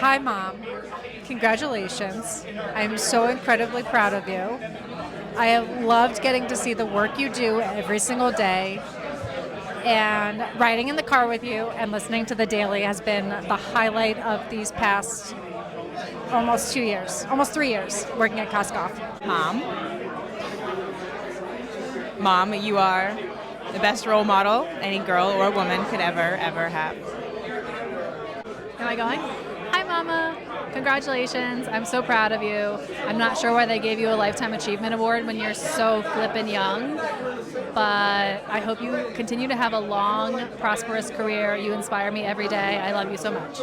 Hi, Mom. Congratulations. I'm so incredibly proud of you. I have loved getting to see the work you do every single day, and riding in the car with you and listening to the daily has been the highlight of these past almost 2 years, almost 3 years working at Koskoff. Mom. Mom, you are the best role model any girl or woman could ever have. Am I going? Hi, Mama. Congratulations. I'm so proud of you. I'm not sure why they gave you a Lifetime Achievement Award when you're so flippin' young, but I hope you continue to have a long, prosperous career. You inspire me every day. I love you so much.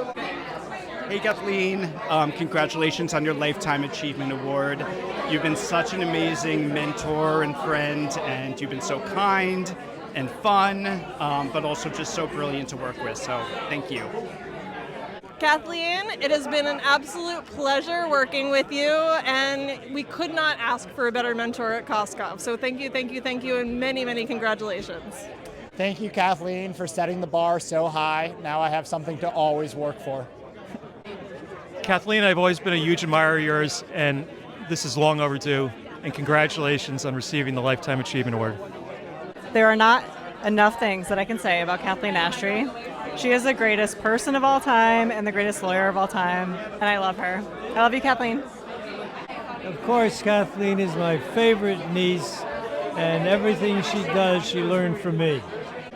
Hey Kathleen, congratulations on your Lifetime Achievement Award. You've been such an amazing mentor and friend, and you've been so kind and fun, but also just so brilliant to work with, so thank you. Kathleen, it has been an absolute pleasure working with you, and we could not ask for a better mentor at Koskoff. So thank you, and many congratulations. Thank you, Kathleen, for setting the bar so high. Now I have something to always work for. Kathleen, I've always been a huge admirer of yours, and this is long overdue, and congratulations on receiving the Lifetime Achievement Award. There are not enough things that I can say about Kathleen Nastri. She is the greatest person of all time and the greatest lawyer of all time, and I love her. I love you, Kathleen. Of course, Kathleen is my favorite niece, and everything she does, she learned from me.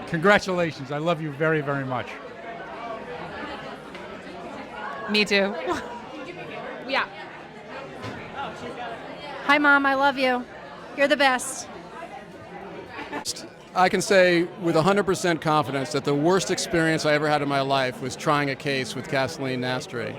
Congratulations. I love you very, very much. Me too. Yeah. Hi, Mom. I love you. You're the best. I can say with 100% confidence that the worst experience I ever had in my life was trying a case with Kathleen Nastri.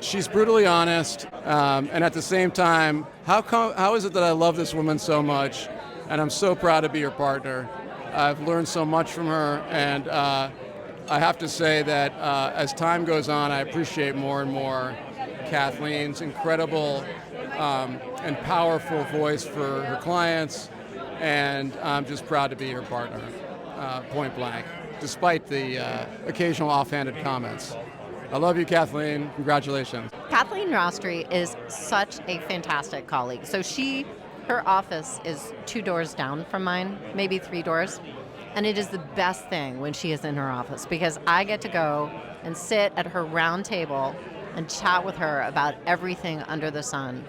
She's brutally honest, and at the same time, how is it that I love this woman so much, and I'm so proud to be her partner. I've learned so much from her, and I have to say that as time goes on, I appreciate more and more Kathleen's incredible and powerful voice for her clients, and I'm just proud to be her partner, point blank, despite the occasional offhanded comments. I love you, Kathleen. Congratulations. Kathleen Nastri is such a fantastic colleague. So her office is 2 doors down from mine, maybe 3 doors. And it is the best thing when she is in her office because I get to go and sit at her round table and chat with her about everything under the sun.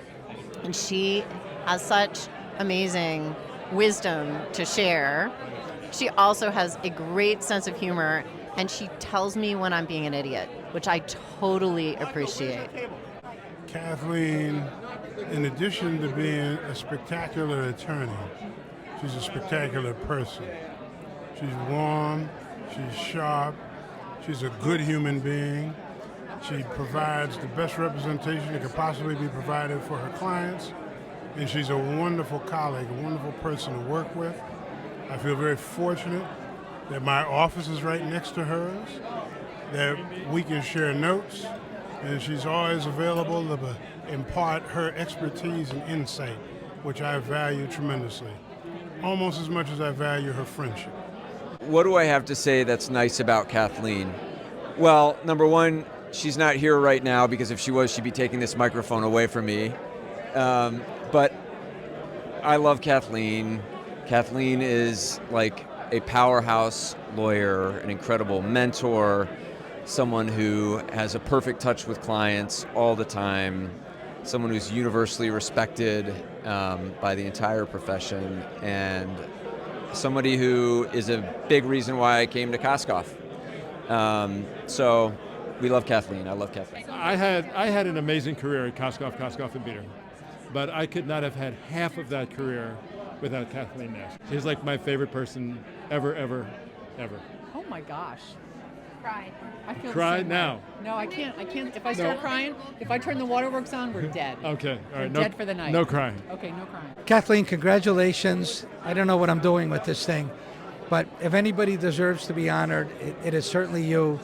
And she has such amazing wisdom to share. She also has a great sense of humor, and she tells me when I'm being an idiot, which I totally appreciate. Kathleen, in addition to being a spectacular attorney, she's a spectacular person. She's warm, she's sharp, she's a good human being. She provides the best representation that could possibly be provided for her clients, and she's a wonderful colleague, a wonderful person to work with. I feel very fortunate that my office is right next to hers, that we can share notes, and she's always available to impart her expertise and insight, which I value tremendously, almost as much as I value her friendship. What do I have to say that's nice about Kathleen? Well, number one, she's not here right now because if she was, she'd be taking this microphone away from me. But I love Kathleen. Kathleen is like a powerhouse lawyer, an incredible mentor, someone who has a perfect touch with clients all the time, someone who's universally respected by the entire profession, and somebody who is a big reason why I came to Koskoff. So we love Kathleen. I love Kathleen. I had an amazing career at Koskoff and Beater, but I could not have had half of that career without Kathleen Nastri. She's like my favorite person ever. Oh my gosh. Cry. I feel Cry the same now. Way. No, I can't. If I start crying, if I turn the waterworks on, we're dead. Okay, all right. We're dead for the night. No crying. Okay, no crying. Kathleen, congratulations. I don't know what I'm doing with this thing, but if anybody deserves to be honored, it is certainly you.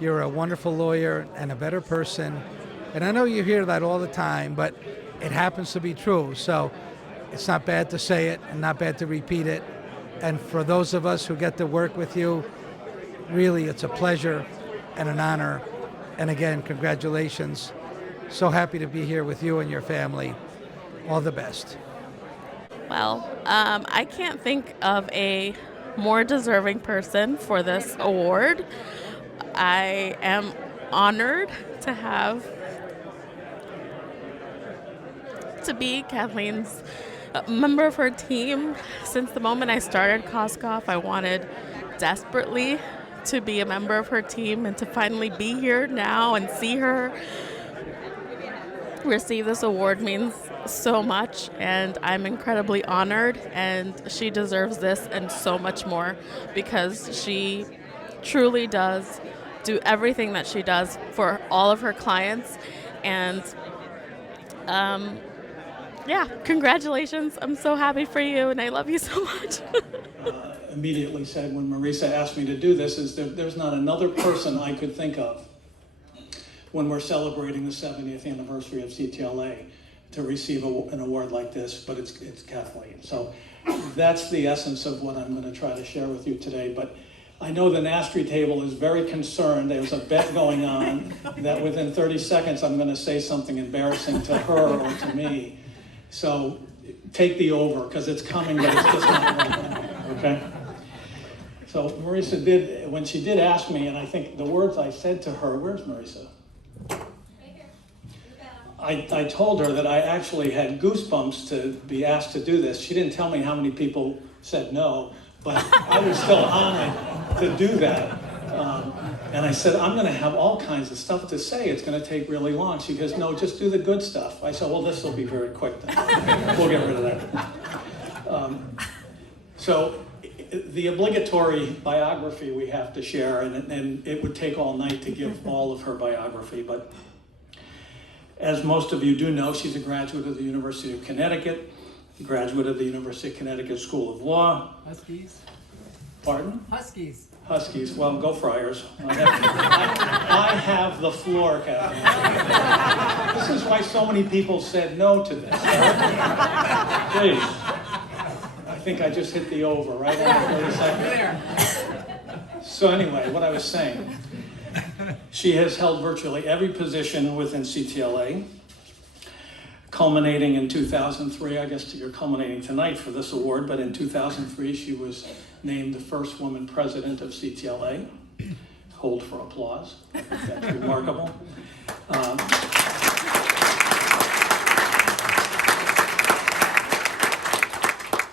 You're a wonderful lawyer and a better person. And I know you hear that all the time, but it happens to be true. So it's not bad to say it and not bad to repeat it. And for those of us who get to work with you, really it's a pleasure and an honor. And again, congratulations. So happy to be here with you and your family. All the best. Well, I can't think of a more deserving person for this award. I am honored to be Kathleen's member of her team. Since the moment I started Koskoff, I wanted desperately to be a member of her team, and to finally be here now and see her receive this award means so much, and I'm incredibly honored, and she deserves this and so much more, because she truly does do everything that she does for all of her clients. And yeah, congratulations. I'm so happy for you, and I love you so much. Immediately said when Marisa asked me to do this is that there's not another person I could think of when we're celebrating the 70th anniversary of CTLA to receive an award like this, but it's Kathleen. So that's the essence of what I'm going to try to share with you today. But I know the Nastri table is very concerned. There's a bet going on that within 30 seconds I'm going to say something embarrassing to her or to me. So take the over, because it's coming, but it's just not right now, okay? So Marisa did, when she did ask me, and I think the words I said to her, where's Marisa? I told her that I actually had goosebumps to be asked to do this. She didn't tell me how many people said no, but I was still honored to do that. And I said, I'm going to have all kinds of stuff to say. It's going to take really long. She goes, no, just do the good stuff. I said, well, this will be very quick then. We'll get rid of that. So the obligatory biography we have to share, and it would take all night to give all of her biography, but as most of you do know, she's a graduate of the University of Connecticut, a graduate of the University of Connecticut School of Law. Huskies. Pardon? Huskies. Huskies. Well, go Friars. I have the floor, Kathleen. This is why so many people said no to this. Please. I think I just hit the over, right? On 30 seconds. So anyway, what I was saying. She has held virtually every position within CTLA, culminating in 2003. I guess you're culminating tonight for this award, but in 2003 she was named the first woman president of CTLA. Hold for applause. I think that's remarkable.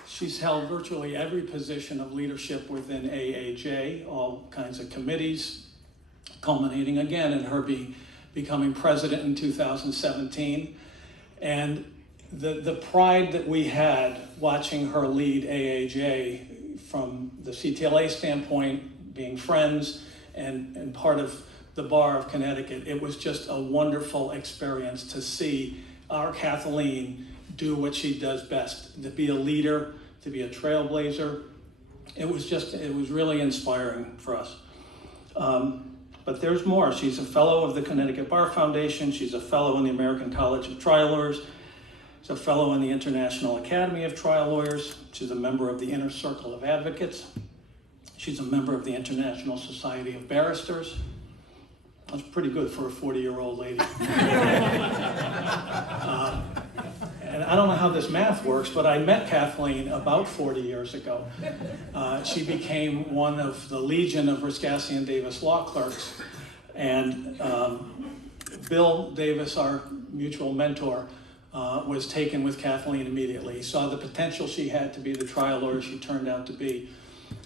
She's held virtually every position of leadership within AAJ, all kinds of committees, culminating again in her becoming president in 2017. And the pride that we had watching her lead AAJ from the CTLA standpoint, being friends and part of the Bar of Connecticut, it was just a wonderful experience to see our Kathleen do what she does best, to be a leader, to be a trailblazer. It was really inspiring for us. But there's more. She's a fellow of the Connecticut Bar Foundation. She's a fellow in the American College of Trial Lawyers. She's a fellow in the International Academy of Trial Lawyers. She's a member of the Inner Circle of Advocates. She's a member of the International Society of Barristers. That's pretty good for a 40-year-old lady. And I don't know how this math works, but I met Kathleen about 40 years ago. She became one of the Legion of Riscassi & Davis law clerks. And Bill Davis, our mutual mentor, was taken with Kathleen immediately. He saw the potential she had to be the trial lawyer she turned out to be.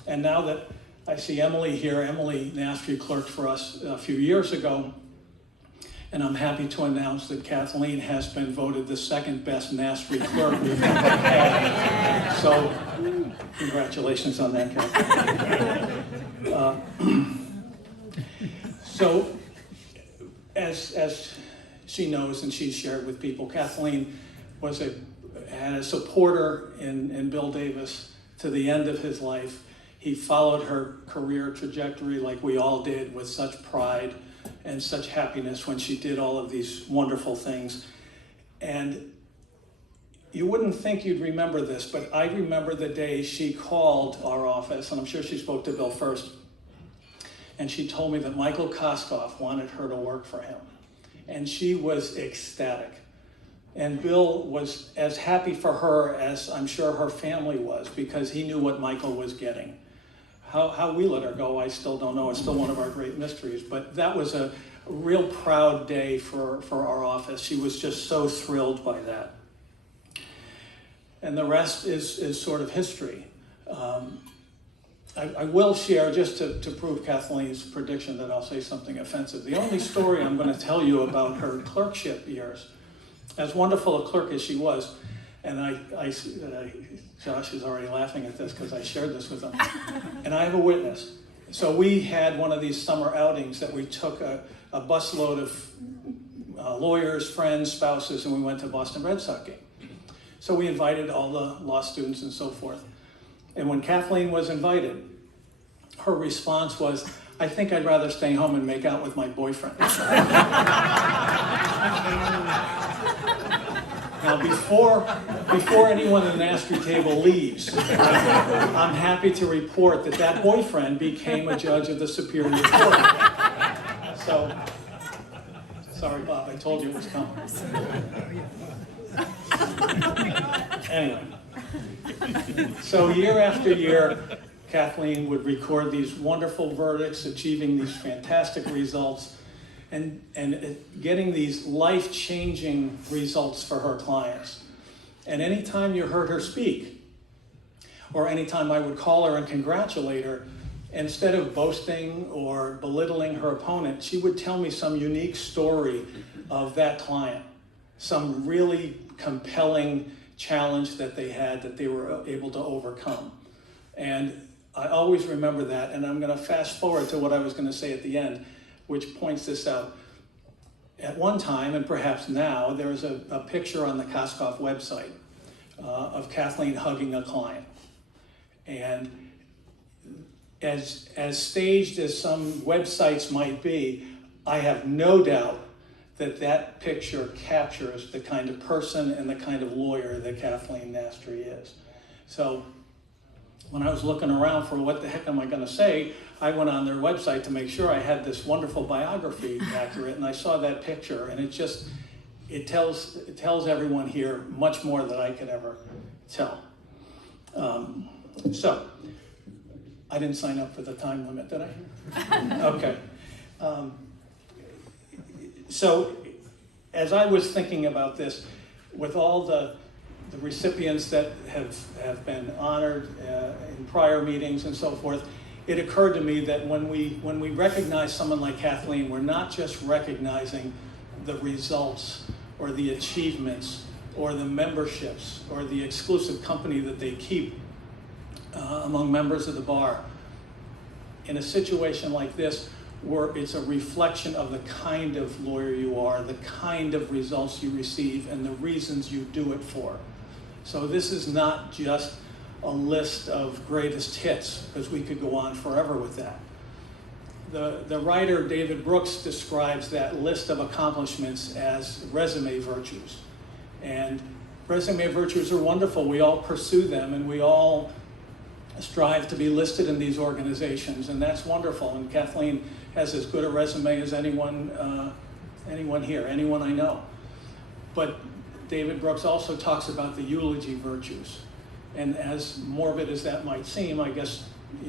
And now that I see Emily here, Emily Nastri clerked for us a few years ago. And I'm happy to announce that Kathleen has been voted the second best Nastri clerk we've ever had. So, congratulations on that, Kathleen. So, as she knows and she's shared with people, Kathleen had a supporter in Bill Davis to the end of his life. He followed her career trajectory like we all did with such pride and such happiness when she did all of these wonderful things. And you wouldn't think you'd remember this, but I remember the day she called our office, and I'm sure she spoke to Bill first. and she told me that Michael Koskoff wanted her to work for him. And she was ecstatic. And Bill was as happy for her as I'm sure her family was, because he knew what Michael was getting. How we let her go, I still don't know. It's still one of our great mysteries. But that was a real proud day for our office. She was just so thrilled by that. And the rest is sort of history. I will share, just to prove Kathleen's prediction that I'll say something offensive, the only story I'm going to tell you about her clerkship years, as wonderful a clerk as she was, and Josh is already laughing at this because I shared this with him, and I have a witness. So we had one of these summer outings that we took a busload of lawyers, friends, spouses, and we went to Boston Red Sox game. So we invited all the law students and so forth. And when Kathleen was invited, her response was, "I think I'd rather stay home and make out with my boyfriend." Now, before anyone at the Nastri table leaves, I'm happy to report that that boyfriend became a judge of the Superior Court. So, sorry, Bob, I told you it was coming. Anyway, so year after year, Kathleen would record these wonderful verdicts, achieving these fantastic results, and getting these life-changing results for her clients. And anytime you heard her speak, or anytime I would call her and congratulate her, instead of boasting or belittling her opponent, she would tell me some unique story of that client, some really compelling challenge that they had that they were able to overcome. And I always remember that, and I'm going to fast forward to what I was going to say at the end, which points this out. At one time, and perhaps now, there is a picture on the Koskoff website of Kathleen hugging a client. And as staged as some websites might be, I have no doubt that that picture captures the kind of person and the kind of lawyer that Kathleen Nastri is. So when I was looking around for what the heck am I going to say, I went on their website to make sure I had this wonderful biography accurate, and I saw that picture, and it tells everyone here much more than I could ever tell. So I didn't sign up for the time limit, did I? Okay. So as I was thinking about this, with all the recipients that have been honored in prior meetings and so forth, it occurred to me that when we recognize someone like Kathleen, we're not just recognizing the results or the achievements or the memberships or the exclusive company that they keep among members of the bar. In a situation like this, where it's a reflection of the kind of lawyer you are, the kind of results you receive, and the reasons you do it for. So this is not just a list of greatest hits, because we could go on forever with that. The writer David Brooks describes that list of accomplishments as resume virtues. And resume virtues are wonderful. We all pursue them, and we all strive to be listed in these organizations, and that's wonderful. And Kathleen has as good a resume as anyone here, anyone I know. But David Brooks also talks about the eulogy virtues. And as morbid as that might seem, I guess,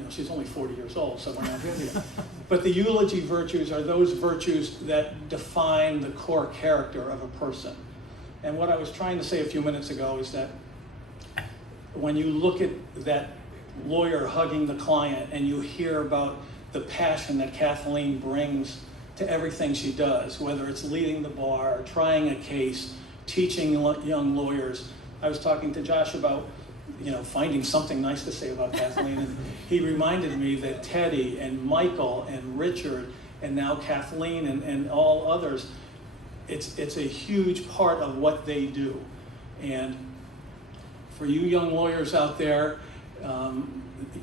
she's only 40 years old, so we're not here yet. But the eulogy virtues are those virtues that define the core character of a person. And what I was trying to say a few minutes ago is that when you look at that lawyer hugging the client and you hear about the passion that Kathleen brings to everything she does, whether it's leading the bar, trying a case, teaching young lawyers. I was talking to Josh about, finding something nice to say about Kathleen, and he reminded me that Teddy and Michael and Richard and now Kathleen and all others, it's a huge part of what they do. And for you young lawyers out there,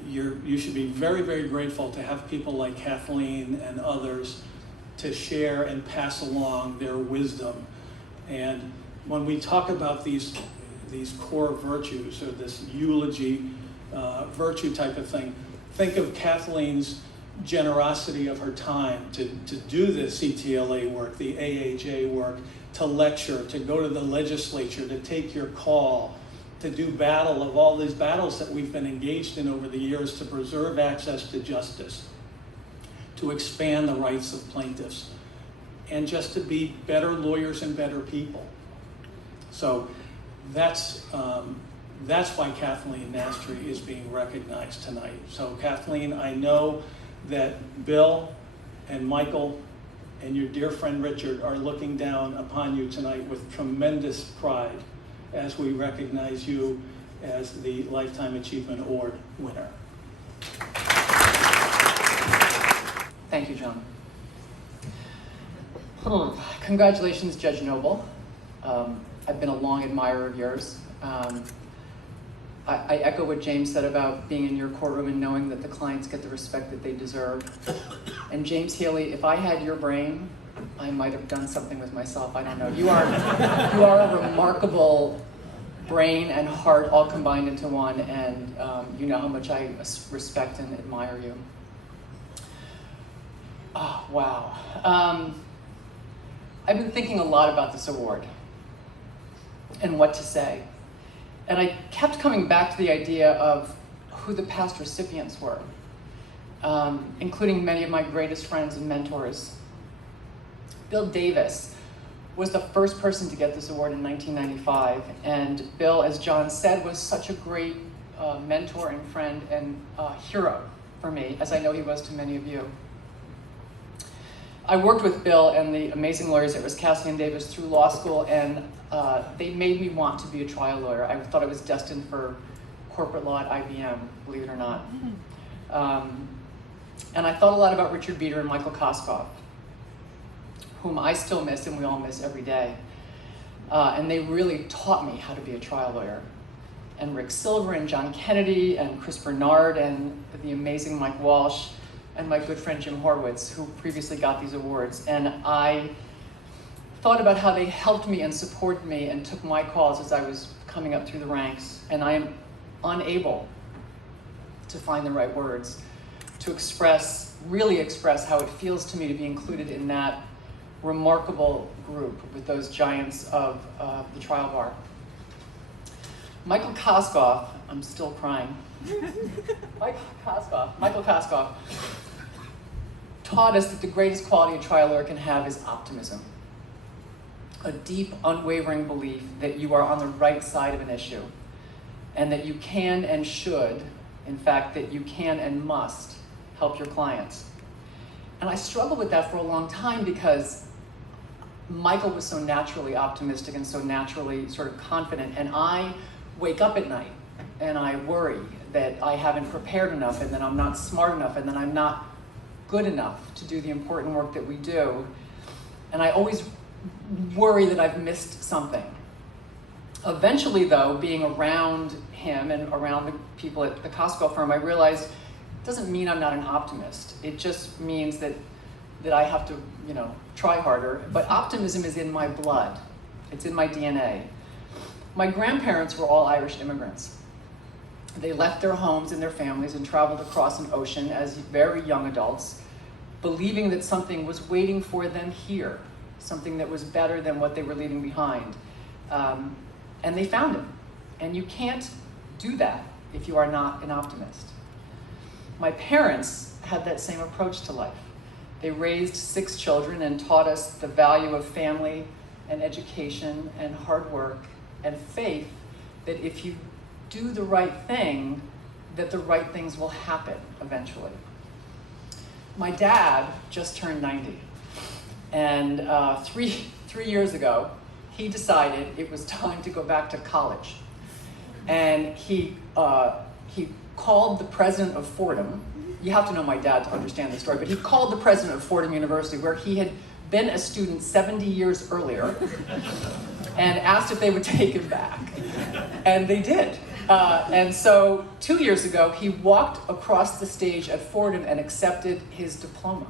you should be very, very grateful to have people like Kathleen and others to share and pass along their wisdom. And when we talk about these core virtues, or this eulogy virtue type of thing, think of Kathleen's generosity of her time to do the CTLA work, the AAJ work, to lecture, to go to the legislature, to take your call, to do battle of all these battles that we've been engaged in over the years to preserve access to justice, to expand the rights of plaintiffs, and just to be better lawyers and better people. So that's why Kathleen Nastri is being recognized tonight. So Kathleen, I know that Bill and Michael and your dear friend Richard are looking down upon you tonight with tremendous pride as we recognize you as the Lifetime Achievement Award winner. Thank you, John. Congratulations, Judge Noble. I've been a long admirer of yours. I echo what James said about being in your courtroom and knowing that the clients get the respect that they deserve. And James Healy, if I had your brain, I might have done something with myself. I don't know. You are a remarkable brain and heart all combined into one, and you know how much I respect and admire you. Oh, wow. I've been thinking a lot about this award and what to say. And I kept coming back to the idea of who the past recipients were, including many of my greatest friends and mentors. Bill Davis was the first person to get this award in 1995. And Bill, as John said, was such a great mentor and friend and hero for me, as I know he was to many of you. I worked with Bill and the amazing lawyers at Riskowski and Davis through law school, and they made me want to be a trial lawyer. I thought I was destined for corporate law at IBM, believe it or not. And I thought a lot about Richard Beater and Michael Koskoff, whom I still miss and we all miss every day. And they really taught me how to be a trial lawyer. And Rick Silver and John Kennedy and Chris Bernard and the amazing Mike Walsh and my good friend Jim Horwitz, who previously got these awards. And I thought about how they helped me and supported me and took my calls as I was coming up through the ranks. And I am unable to find the right words to really express how it feels to me to be included in that remarkable group with those giants of the trial bar. Michael Koskoff, I'm still crying. Michael Koskoff taught us that the greatest quality a trial lawyer can have is optimism. A deep, unwavering belief that you are on the right side of an issue and that you can and should, in fact, that you can and must help your clients. And I struggled with that for a long time because Michael was so naturally optimistic and so naturally sort of confident, and I wake up at night and I worry that I haven't prepared enough and that I'm not smart enough and that I'm not good enough to do the important work that we do. And I always worry that I've missed something. Eventually, though, being around him and around the people at the Koskoff firm, I realized it doesn't mean I'm not an optimist. It just means that I have to, try harder. But optimism is in my blood. It's in my DNA. My grandparents were all Irish immigrants. They left their homes and their families and traveled across an ocean as very young adults, believing that something was waiting for them here, something that was better than what they were leaving behind. And they found it. And you can't do that if you are not an optimist. My parents had that same approach to life. They raised 6 children and taught us the value of family and education and hard work and faith that if you do the right thing, that the right things will happen eventually. My dad just turned 90. And 3 years ago, he decided it was time to go back to college. And he called the president of Fordham. You have to know my dad to understand the story, but he called the president of Fordham University, where he had been a student 70 years earlier, and asked if they would take him back. And they did. And so 2 years ago, he walked across the stage at Fordham and accepted his diploma.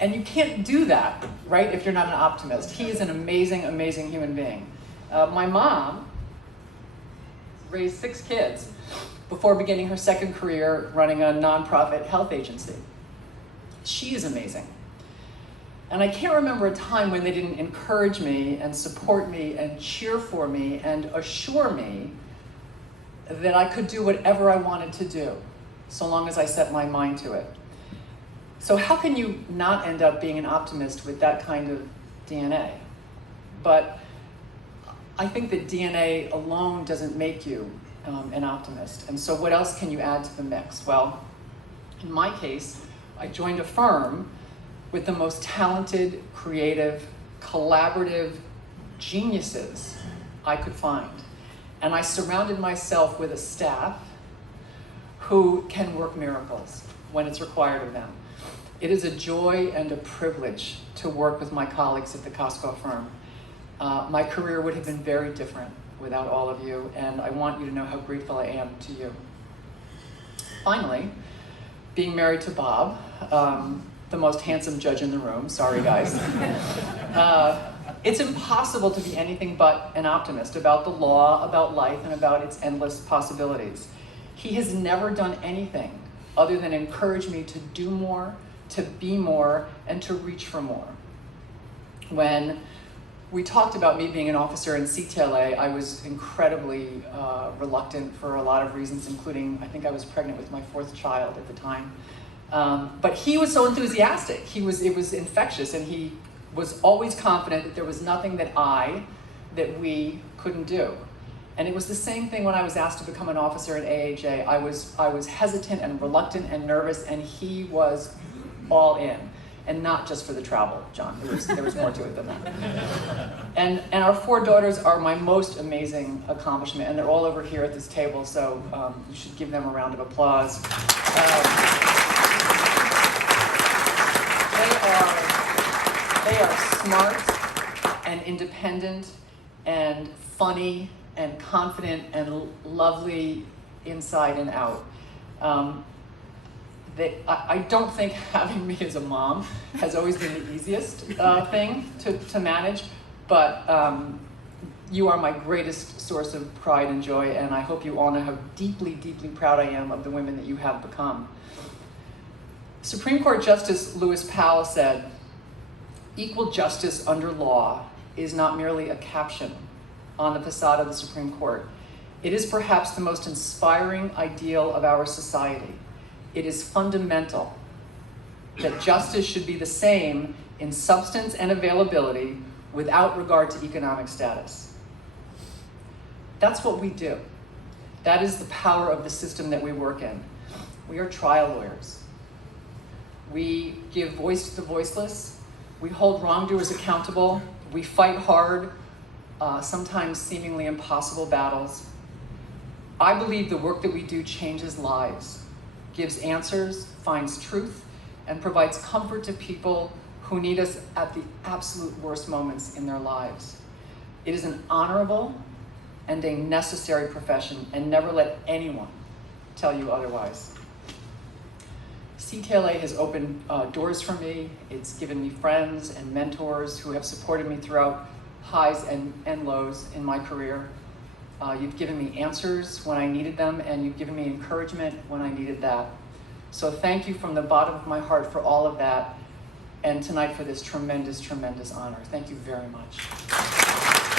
And you can't do that, right, if you're not an optimist. He is an amazing, amazing human being. My mom raised 6 kids before beginning her second career running a nonprofit health agency. She is amazing. And I can't remember a time when they didn't encourage me and support me and cheer for me and assure me that I could do whatever I wanted to do, so long as I set my mind to it. So how can you not end up being an optimist with that kind of DNA? But I think that DNA alone doesn't make you an optimist. And so what else can you add to the mix? Well, in my case, I joined a firm with the most talented, creative, collaborative geniuses I could find. And I surrounded myself with a staff who can work miracles when it's required of them. It is a joy and a privilege to work with my colleagues at the Koskoff firm. My career would have been very different without all of you, and I want you to know how grateful I am to you. Finally, being married to Bob, the most handsome judge in the room, sorry guys, it's impossible to be anything but an optimist about the law, about life, and about its endless possibilities. He has never done anything other than encourage me to do more, to be more, and to reach for more. When we talked about me being an officer in CTLA, I was incredibly reluctant for a lot of reasons, including I think I was pregnant with my 4th child at the time. But he was so enthusiastic. It was infectious, and he was always confident that there was nothing that we couldn't do. And it was the same thing when I was asked to become an officer at AAJ. I was hesitant and reluctant and nervous, and he was all in. And not just for the travel, John. There was more to it than that. And our 4 daughters are my most amazing accomplishment, and they're all over here at this table, so you should give them a round of applause. They are smart and independent and funny and confident and lovely inside and out. I don't think having me as a mom has always been the easiest thing to manage, but you are my greatest source of pride and joy, and I hope you all know how deeply, deeply proud I am of the women that you have become. Supreme Court Justice Lewis Powell said, "Equal justice under law is not merely a caption on the facade of the Supreme Court. It is perhaps the most inspiring ideal of our society. It is fundamental that justice should be the same in substance and availability without regard to economic status." That's what we do. That is the power of the system that we work in. We are trial lawyers. We give voice to the voiceless. We hold wrongdoers accountable. We fight hard, sometimes seemingly impossible battles. I believe the work that we do changes lives, gives answers, finds truth, and provides comfort to people who need us at the absolute worst moments in their lives. It is an honorable and a necessary profession, and never let anyone tell you otherwise. CTLA has opened doors for me. It's given me friends and mentors who have supported me throughout highs and lows in my career. You've given me answers when I needed them, and you've given me encouragement when I needed that. So thank you from the bottom of my heart for all of that, and tonight for this tremendous, tremendous honor. Thank you very much.